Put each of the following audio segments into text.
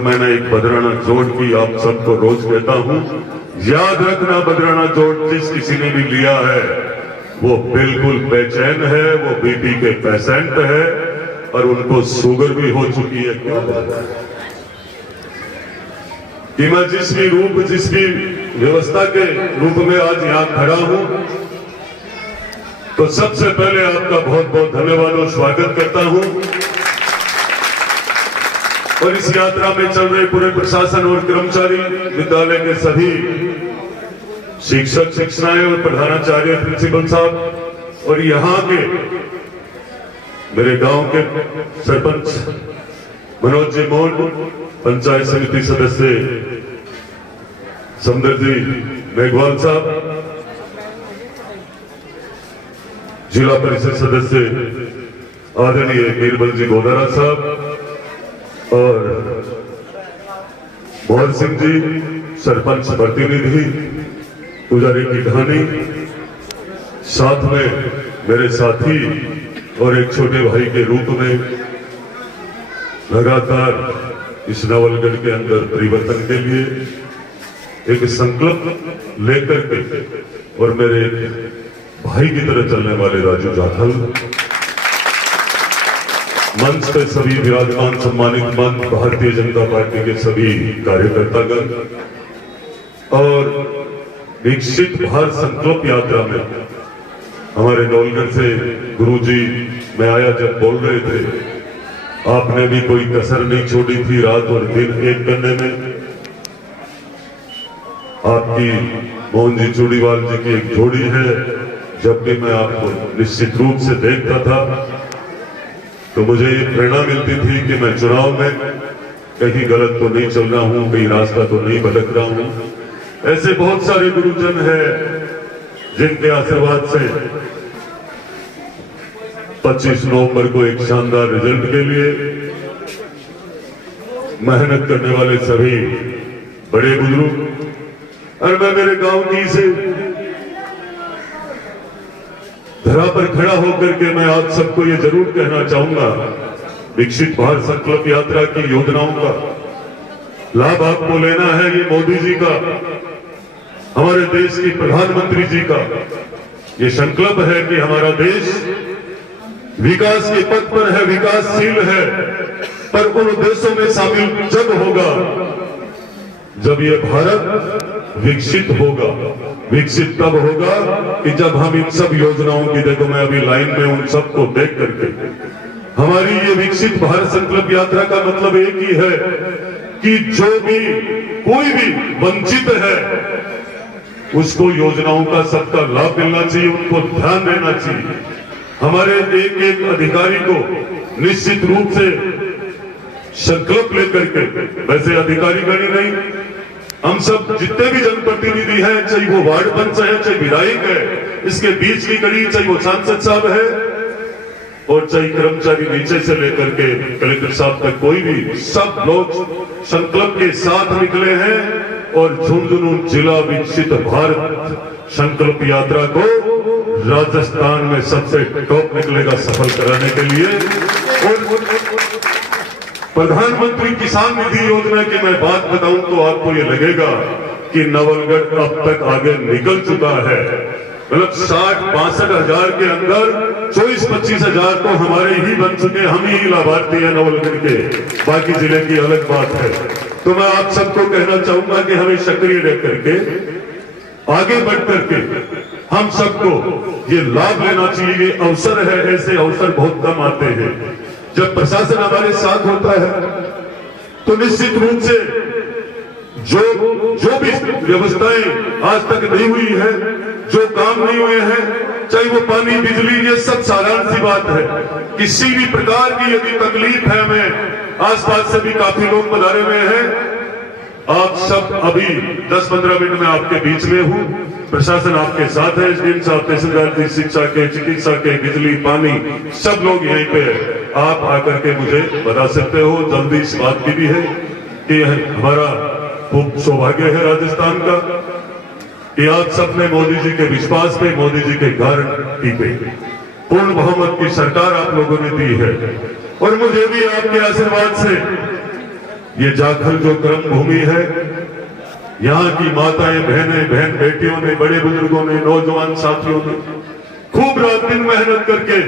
और मैंने एक बदराना जोड़ की आप सबको रोज कहता हूं, याद रखना बदराना जोड़ जिस किसी ने भी लिया है वो बिल्कुल बेचैन है, वो बीपी के पेशेंट है और उनको शुगर भी हो चुकी है। क्या बात है कि मैं जिस भी रूप जिस भी व्यवस्था के रूप में आज यहां खड़ा हूं, तो सबसे पहले आपका बहुत बहुत धन्यवाद और स्वागत करता हूं। और इस यात्रा में चल रहे पूरे प्रशासन और कर्मचारी, विद्यालय के सभी शिक्षक शिक्षाएं और प्रधानाचार्य प्रिंसिपल साहब और यहाँ के मेरे गांव के सरपंच मनोज जी मोन, पंचायत समिति सदस्य समदर जी मेघवाल साहब, जिला परिषद सदस्य आदरणीय बीरबल जी गोदारा साहब और मोहन सिंह जी सरपंच प्रतिनिधि, पुजारी की कहानी, साथ में मेरे साथी और एक छोटे भाई के रूप में लगातार इस नवलगढ़ के अंदर परिवर्तन के लिए एक संकल्प लेकर के और मेरे भाई की तरह चलने वाले राजू जाखल, मंच पे सभी विराजमान सम्मानित मंच, भारतीय जनता पार्टी के सभी कार्यकर्तागण और विकसित भारत संकल्प यात्रा में हमारे नवलगढ़ से गुरुजी मैं आया जब बोल रहे थे, आपने भी कोई कसर नहीं छोड़ी थी रात और दिन एक करने में। आपकी मोहन जी चूड़ीवाल जी की एक जोड़ी है, जब भी मैं आपको निश्चित रूप से देखता था तो मुझे ये प्रेरणा मिलती थी कि मैं चुनाव में कहीं गलत तो नहीं चल रहा हूं, कहीं रास्ता तो नहीं भटक रहा हूं। ऐसे बहुत सारे गुरुजन हैं जिनके आशीर्वाद से 25 नवंबर को एक शानदार रिजल्ट के लिए मेहनत करने वाले सभी बड़े बुजुर्ग, और मैं मेरे गांव की से धरा पर खड़ा होकर के मैं आप सबको ये जरूर कहना चाहूंगा, विकसित भारत संकल्प यात्रा की योजनाओं का लाभ आपको लेना है। ये मोदी जी का, हमारे देश की प्रधानमंत्री जी का ये संकल्प है कि हमारा देश विकास के पथ पर है, विकासशील है, पर उन देशों में शामिल जब होगा जब ये भारत विकसित होगा। विकसित तब होगा कि जब हम इन सब योजनाओं की, देखो मैं अभी लाइन में उन सबको देख करके, हमारी ये विकसित भारत संकल्प यात्रा का मतलब एक ही है कि जो भी कोई भी वंचित है उसको योजनाओं का सबका लाभ मिलना चाहिए, उनको ध्यान देना चाहिए। हमारे एक एक अधिकारी को निश्चित रूप से संकल्प लेकर के, वैसे अधिकारी गण ही नहीं, हम सब जितने भी जनप्रतिनिधि हैं, चाहे वो वार्ड पंच है, चाहे विधायक है, इसके बीच की कड़ी, चाहे वो सांसद साहब है और चाहे कर्मचारी नीचे से लेकर के कलेक्टर साहब तक, कोई भी, सब लोग संकल्प के साथ निकले हैं और झुंझुनू जिला विकसित भारत संकल्प यात्रा को राजस्थान में सबसे टॉप निकलेगा सफल कराने के लिए। और प्रधानमंत्री किसान निधि योजना की मैं बात बताऊं तो आपको ये लगेगा कि नवलगढ़ अब तक आगे निकल चुका है। मतलब 60-62 हजार के अंदर 24-25 हजार तो हमारे ही बन चुके, हम ही लाभार्थी हैं नवलगढ़ के, बाकी जिले की अलग बात है। तो मैं आप सबको कहना चाहूंगा कि हमें सक्रिय रह करके आगे बढ़ करके हम सबको ये लाभ लेना चाहिए। ये अवसर है, ऐसे अवसर बहुत कम आते हैं। जब प्रशासन हमारे साथ होता है तो निश्चित रूप से जो भी व्यवस्थाएं आज तक नहीं हुई है, जो काम नहीं हुए हैं, चाहे वो पानी बिजली, ये सब साधारण सी बात है। किसी भी प्रकार की यदि तकलीफ है, हमें आसपास से भी काफी लोग पधारे हुए हैं, आप सब अभी 10-15 मिनट में आपके बीच में हूं, प्रशासन आपके साथ है, एसडीएम साहब, तहसीलदार जी, शिक्षा के, चिकित्सा के, बिजली, पानी, सब लोग यहीं पे है। आप आकर के मुझे बता सकते हो। जल्दी इस बात की भी है कि हमारा खूब सौभाग्य है राजस्थान का कि आप सबने मोदी जी के विश्वास पे, मोदी जी के गारंटी पे पूर्ण बहुमत की सरकार आप लोगों ने दी है। और मुझे भी आपके आशीर्वाद से ये जाखल जो कर्म भूमि है, यहाँ की माताएं, बहन बेटियों ने, बड़े बुजुर्गों ने, नौजवान साथियों ने खूब रात दिन मेहनत करके,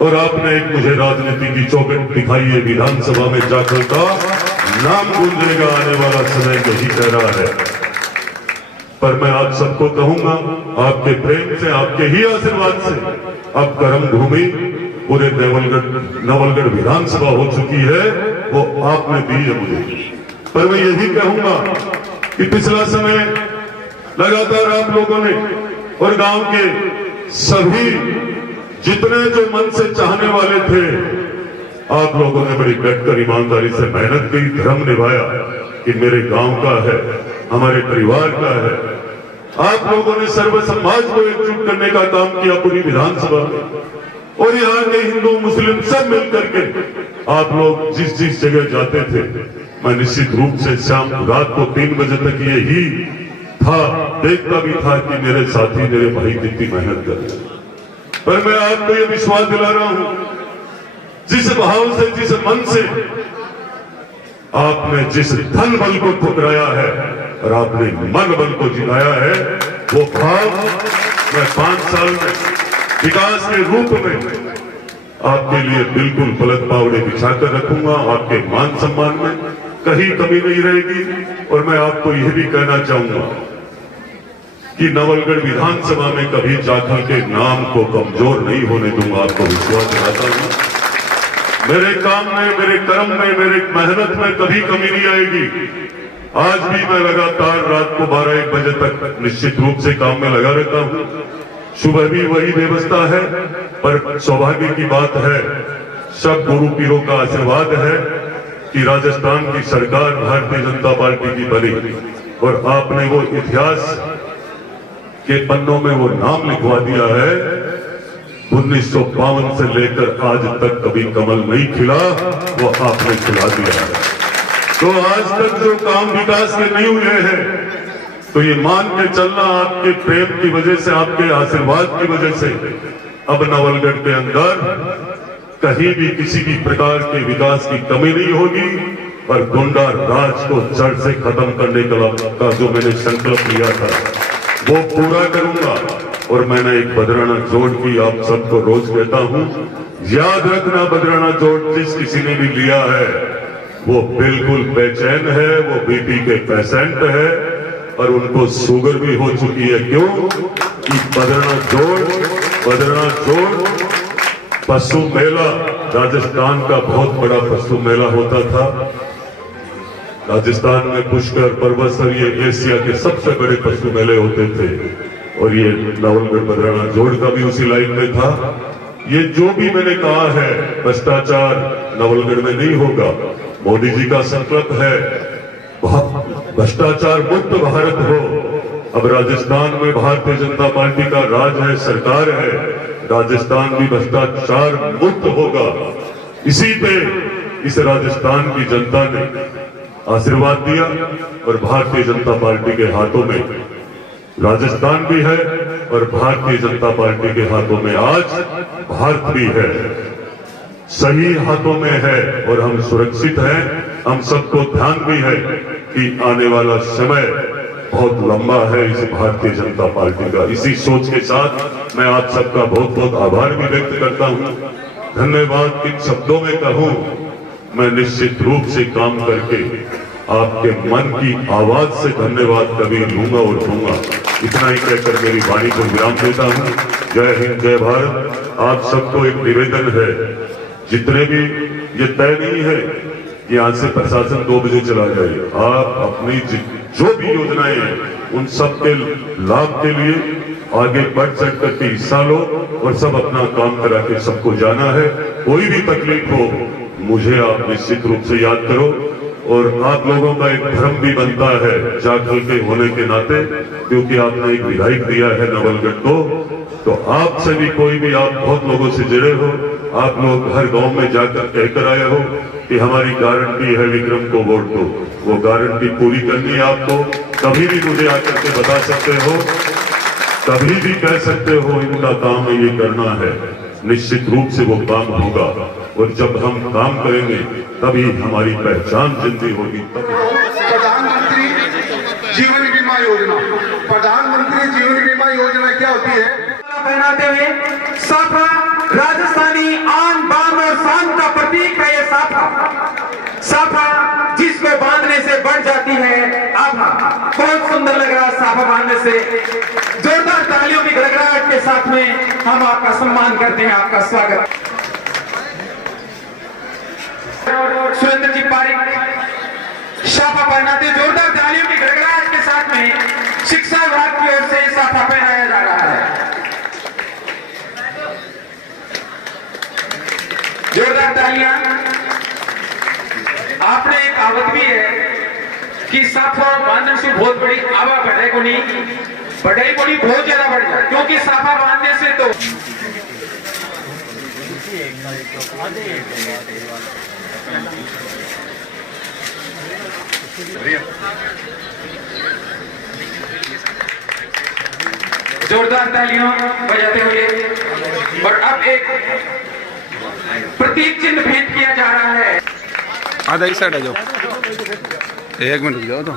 और आपने एक मुझे राजनीति की चौखट दिखाई है। विधानसभा में जाखल का नाम गूंजेगा, आने वाला समय यही कह रहा है। पर मैं आप सबको कहूंगा, आपके प्रेम से, आपके ही आशीर्वाद से अब कर्म भूमि पूरे नवलगढ़ विधानसभा हो चुकी है, वो आपने दी है मुझे। पर मैं यही कहूंगा कि पिछला समय लगातार आप लोगों ने और गांव के सभी जितने जो मन से चाहने वाले थे, आप लोगों ने बड़ी डटकर ईमानदारी से मेहनत की, धर्म निभाया कि मेरे गांव का है, हमारे परिवार का है। आप लोगों ने सर्व समाज को एकजुट करने का काम किया पूरी विधानसभा में, और यहाँ के हिंदू मुस्लिम सब मिलकर के आप लोग जिस जिस जगह जाते थे, मैं निश्चित रूप से शाम रात को 3 बजे तक ये ही था, देखता भी था कि मेरे साथी, मेरे भाई कितनी मेहनत कर रहे हैं। पर मैं आपको ये विश्वास दिला रहा हूं, जिस भाव से, जिस मन से आपने जिस धन बल को ठुकराया है और आपने मन बल को जिताया है, वो भाव मैं 5 साल में विकास के रूप में आपके लिए बिल्कुल पलक पावड़े बिछाकर रखूंगा। आपके मान सम्मान में कहीं कमी नहीं रहेगी। और मैं आपको यह भी कहना चाहूंगा कि नवलगढ़ विधानसभा में कभी जाखल के नाम को कमजोर नहीं होने दूंगा। आपको विश्वास दिलाता हूं, मेरे काम में, मेरे कर्म में, मेरे मेहनत में कभी कमी नहीं आएगी। आज भी मैं लगातार रात को 12-1 बजे तक निश्चित रूप से काम में लगा रहता हूं। सुबह भी वही व्यवस्था है, पर सौभाग्य की बात है, सब गुरु पीरों का आशीर्वाद है कि राजस्थान की सरकार भारतीय जनता पार्टी की बनी, और आपने वो इतिहास के पन्नों में वो नाम लिखवा दिया है। 1952 से लेकर आज तक कभी कमल नहीं खिला, वो आपने खिला दिया है। तो आज तक जो काम विकास के नहीं हुए हैं, तो ये मान के चलना आपके प्रेम की वजह से, आपके आशीर्वाद की वजह से अब नवलगढ़ के अंदर कहीं भी किसी भी प्रकार के विकास की कमी नहीं होगी, और गुंडा राज को जड़ से खत्म करने का जो मैंने संकल्प लिया था वो पूरा करूंगा। और मैंने एक बदराना जोड़ की आप सबको रोज कहता हूं, याद रखना, बदराना जोड़ जिस किसी ने भी लिया है वो बिल्कुल बेचैन है, वो बीपी के पेशेंट है, और उनको शुगर भी हो चुकी है। क्यों कि बदराना जोड़ पशु मेला, राजस्थान का बहुत बड़ा पशु मेला होता था। राजस्थान में पुष्कर, परबसर, ये एशिया के सबसे बड़े पशु मेले होते थे, और ये नवलगढ़ बदराना जोड़ का भी उसी लाइन में था। ये जो भी मैंने कहा है, भ्रष्टाचार नवलगढ़ में नहीं होगा। मोदी जी का संकल्प है भ्रष्टाचार मुक्त भारत हो। अब राजस्थान में भारतीय जनता पार्टी का राज है, सरकार है, राजस्थान भी भ्रष्टाचार मुक्त होगा। इसी पे इस राजस्थान की जनता ने आशीर्वाद दिया, और भारतीय जनता पार्टी के हाथों में राजस्थान भी है, और भारतीय जनता पार्टी के हाथों में आज भारत भी है। सही हाथों में है और हम सुरक्षित हैं। हम सबको ध्यान भी है कि आने वाला समय बहुत लंबा है इस भारतीय जनता पार्टी का। इसी सोच के साथ मैं आप सबका बहुत बहुत आभार भी व्यक्त करता हूं। धन्यवाद किन शब्दों में कहूं, मैं निश्चित रूप से काम करके आपके मन की आवाज से धन्यवाद कभी लूंगा और दूंगा। इतना ही कहकर मेरी वाणी को विराम देता हूं। जय हिंद, जय भारत। आप सबको एक निवेदन है, जितने भी, ये तय नहीं है यहाँ से प्रशासन 2 बजे चला जाए, आप अपनी जो भी योजनाएं हैं उन सब के लाभ के लिए आगे बढ़ चढ़ करके हिस्सा लो, और सब अपना काम करा के सबको जाना है। कोई भी तकलीफ हो मुझे आप निश्चित रूप से याद करो, और आप लोगों का एक धर्म भी बनता है जाखल के होने के नाते, क्योंकि आपने एक विधायक दिया है नवलगढ़ को, तो आपसे भी कोई भी, आप बहुत लोगों से जुड़े हो, आप लोग हर गांव में जाकर कहकर आए हो कि हमारी गारंटी है विक्रम को वोट दो। वो गारंटी पूरी करनी है आपको। कभी भी मुझे आकर के बता सकते हो, कभी भी कह सकते हो इनका काम है, ये करना है, निश्चित रूप से वो काम होगा। और जब हम काम करेंगे तभी हमारी पहचान जिंदी होगी। प्रधानमंत्री जीवन बीमा योजना, प्रधानमंत्री जीवन बीमा योजना क्या होती है? पहनाते हुए साफा राजस्थानी आन बान और शान का प्रतीक है। ये साफा जिसको बांधने से बढ़ जाती है आभा। बहुत सुंदर लग रहा है साफा बांधने से। जोरदार तालियों की गड़गड़ाहट के साथ में हम आपका सम्मान करते हैं, आपका स्वागत। सुरेंद्र जी पारिक साफा पहनाते, जोरदार तालियों की गड़गड़ाहट के साथ में शिक्षा विभाग की ओर से साफा पहनाया जा रहा है। जोरदार तालियां। आपने एक कहावत भी है कि साफा बांधने से बहुत बड़ी आवा बढ़े को नहीं, बढ़ाई को नहीं, बहुत ज्यादा बढ़ जाए, क्योंकि साफा बांधने से तो जोरदार तालियां बजाते हुए। और अब एक प्रतीक चिन्ह भेंट किया जा रहा है। आधा इस साइड आ जाओ, 1 मिनट रुक जाओ तो।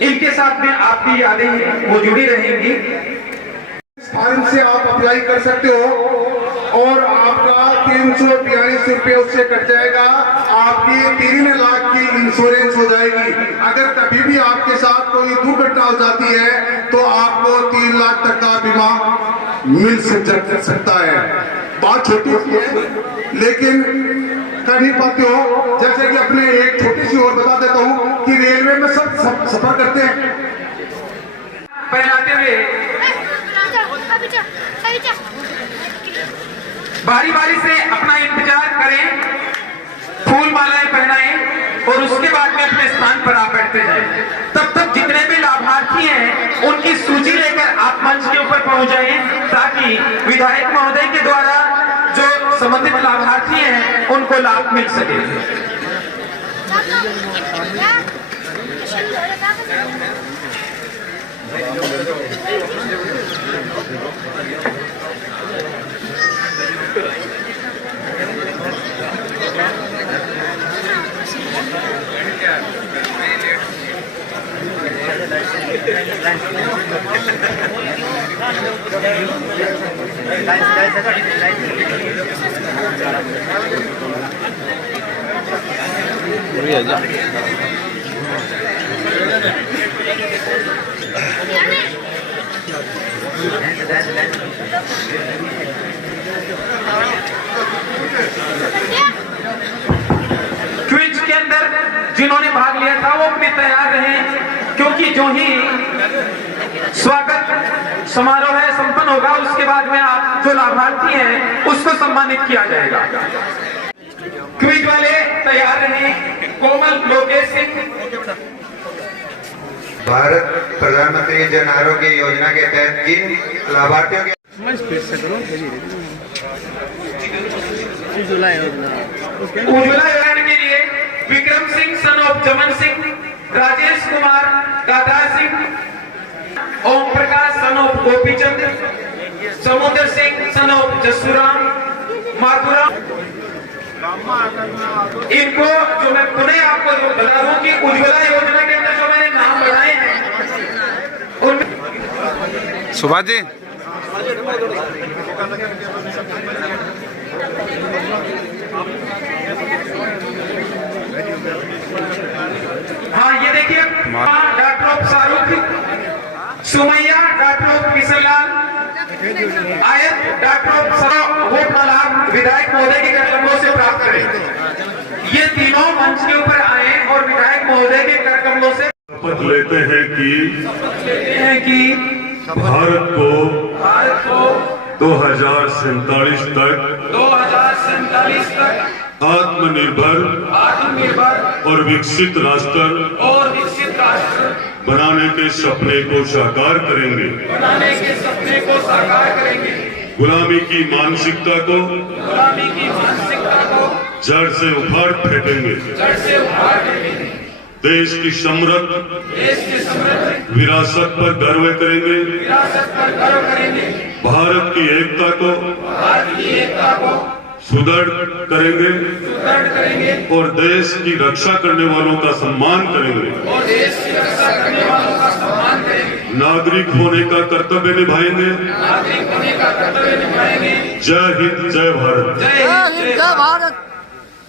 इनके साथ में आपकी यादें वो जुड़ी रहेंगी। फॉर्म से आप अप्लाई कर सकते हो और आपका 342 रुपये उससे कट जाएगा। आपकी 3 लाख की इंश्योरेंस हो जाएगी। अगर कभी भी आपके साथ कोई दुर्घटना हो जाती है तो आपको 3 लाख तक का बीमा मिल सकता है। बात छोटी सी है लेकिन कर नहीं पाते हो। जैसे कि अपने एक छोटी सी और बता देता हूँ कि रेलवे में सब सफर करते हैं। पहनाते हुए बारी बारी से अपना इंतजार करें, फूल मालाएं पहनाएं और उसके बाद में अपने स्थान पर आप बैठते जाएं। तब तक जितने भी लाभार्थी हैं उनकी सूची लेकर आप मंच के ऊपर पहुंच जाएं, ताकि विधायक महोदय के द्वारा जो संबंधित लाभार्थी हैं उनको लाभ मिल सके। क्विज के अंदर जिन्होंने भाग लिया था वो अपने तैयार रहे, क्योंकि जो ही स्वागत समारोह है संपन्न होगा उसके बाद में आप जो लाभार्थी हैं उसको सम्मानित किया जाएगा। क्विज वाले तैयार रहे। कोमल लोकेश सिंह। भारत प्रधानमंत्री जन आरोग्य योजना के तहत जिन लाभार्थियों के उज्ज्वला योजना के लिए विक्रम सिंह सन ऑफ चमन सिंह, राजेश कुमार दादा सिंह, ओम प्रकाश सन ऑफ गोपीचंद, समुद्र सिंह सन ऑफ जसुराम, माधुराम। इनको जो मैं पुनः आपको बता दूं कि उज्ज्वला योजना के अंदर जो मैंने नाम बढ़ाए हैं उनमें सुभाष जी हाँ ये देखिए, doctor of Shahrukh, Sumaiya doctor of Kishanlal, आयत डॉक्टर ऑफ वोट का लाभ विधायक महोदय के कर कमलों से प्राप्त करें। ये तीनों मंच के ऊपर आए और विधायक महोदय के कर कमलों से शपथ लेते हैं कि भारत को 2047 तक आत्मनिर्भर और विकसित राष्ट्र बनाने के सपने को साकार करेंगे। गुलामी की मानसिकता को जड़ से उखाड़ फेंकेंगे। देश की समृद्ध विरासत पर गर्व करेंगे, भारत की एकता को सुदृढ़ करेंगे और देश की रक्षा करने वालों का सम्मान करेंगे। नागरिक होने का कर्तव्य निभाएंगे। जय हिंद, जय भारत। जय हिंद, जय भारत।